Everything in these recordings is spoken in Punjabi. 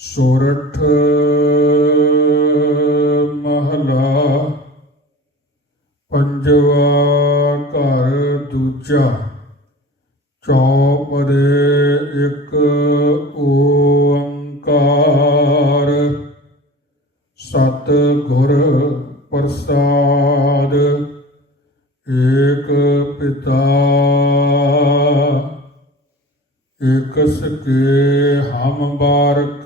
ਸੋਰਠ ਮਹਲਾ ਪੰਜਵਾ ਘਰ ਦੂਜਾ ਚੌਪਦੇ ਇੱਕ ਓੰਕਾਰ। ਸਤ ਗੁਰ ਪ੍ਰਸਾਦ ਏਕ ਪਿਤਾ ਇਕ ਸਕੇ ਹਮ ਬਾਰਕ,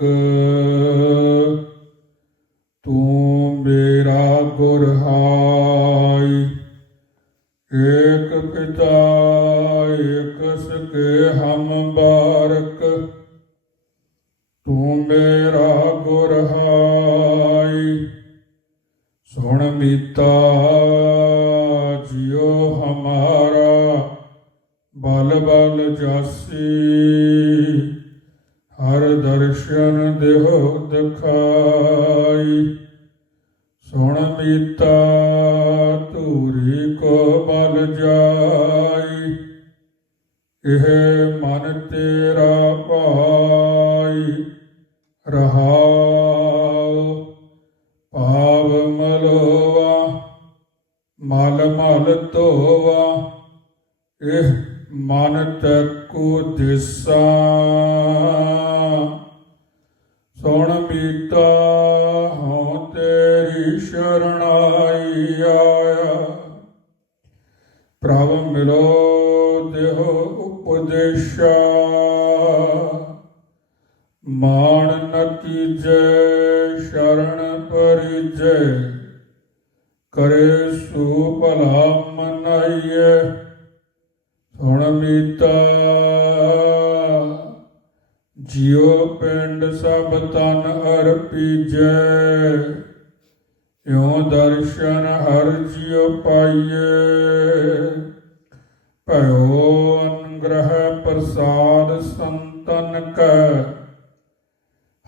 ਤੂੰ ਮੇਰਾ ਗੁਰ ਹਾਈ। ਏਕ ਪਿਤਾ ਇਕ ਸਕੇ ਹਮ ਬਾਰਕ, ਤੂੰ ਮੇਰਾ ਗੁਰ ਹਾਈ। ਸੁਣ ਮੀਤਾ ਬਲ ਬਲ ਜਾਸੀ, ਹਰ ਦਰਸ਼ਨ ਦੇਹੁ ਦਿਖਾਈ। ਸੁਣ ਮੀਤਾ, ਧੂਰੀ ਕੋ ਬਲ ਜਾਈ, ਇਹ ਮਨ ਤੇਰਾ ਭਾਈ, ਰਹਾਉ। ਭਾਵ ਮਲੋਵਾ, ਮਲ ਮਲ ਧੋਵਾ, ਇਹ ਮਨ ਤੈਕੂ ਦਿਸਾ। ਸੁਣ ਮੀਤਾ ਹਉ ਤੇਰੀ ਸ਼ਰਣਾਈ ਆਇਆ। ਪ੍ਰਭ ਮਿਲੋ ਦੇਹੁ ਉਪਦੇਸ਼ਾ। ਮਾਣ ਨ ਕੀਜੈ, ਸ਼ਰਨ ਪਰਿਜੈ। ਕਰੇ ਸੋ ਭਲਾ ਮਨਾਈਐ। ਹੁਣ ਮੀਤਾ ਜਿਉ ਪਿੰਡ ਸਭ ਤਨ ਅਰਪੀਜੈ ਇਉ ਦਰਸ਼ਨ ਹਰ ਜਿਉ ਪਾਈਏ ਭਇਓ ਅਨਗ੍ਰਹ ਪ੍ਰਸਾਦ ਸੰਤਨ ਕੈ,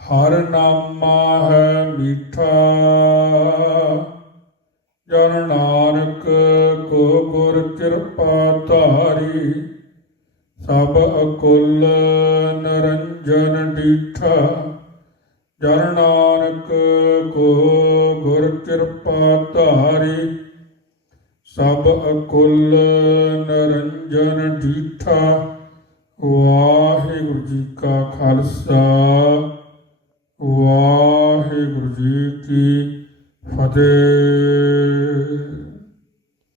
ਹਰ ਨਾਮਾ ਹੈ ਮੀਠਾ। ਜਨ ਨਾਨਕ ਕਿਰਪਾ ਧਾਰੀ, ਸਭ ਅਕੁਲ ਨਰੰਜਨ ਡੀਠਾ। ਜਨ ਨਾਨਕ ਕੋ ਗੁਰ ਕਿਰਪਾ ਧਾਰੀ, ਸਭ ਅਕੁਲ ਨਰੰਜਨ ਡੀਠਾ। ਵਾਹਿਗੁਰੂ ਜੀ ਕਾ ਖਾਲਸਾ, ਵਾਹਿਗੁਰੂ ਜੀ ਕੀ ਫਤਿਹ।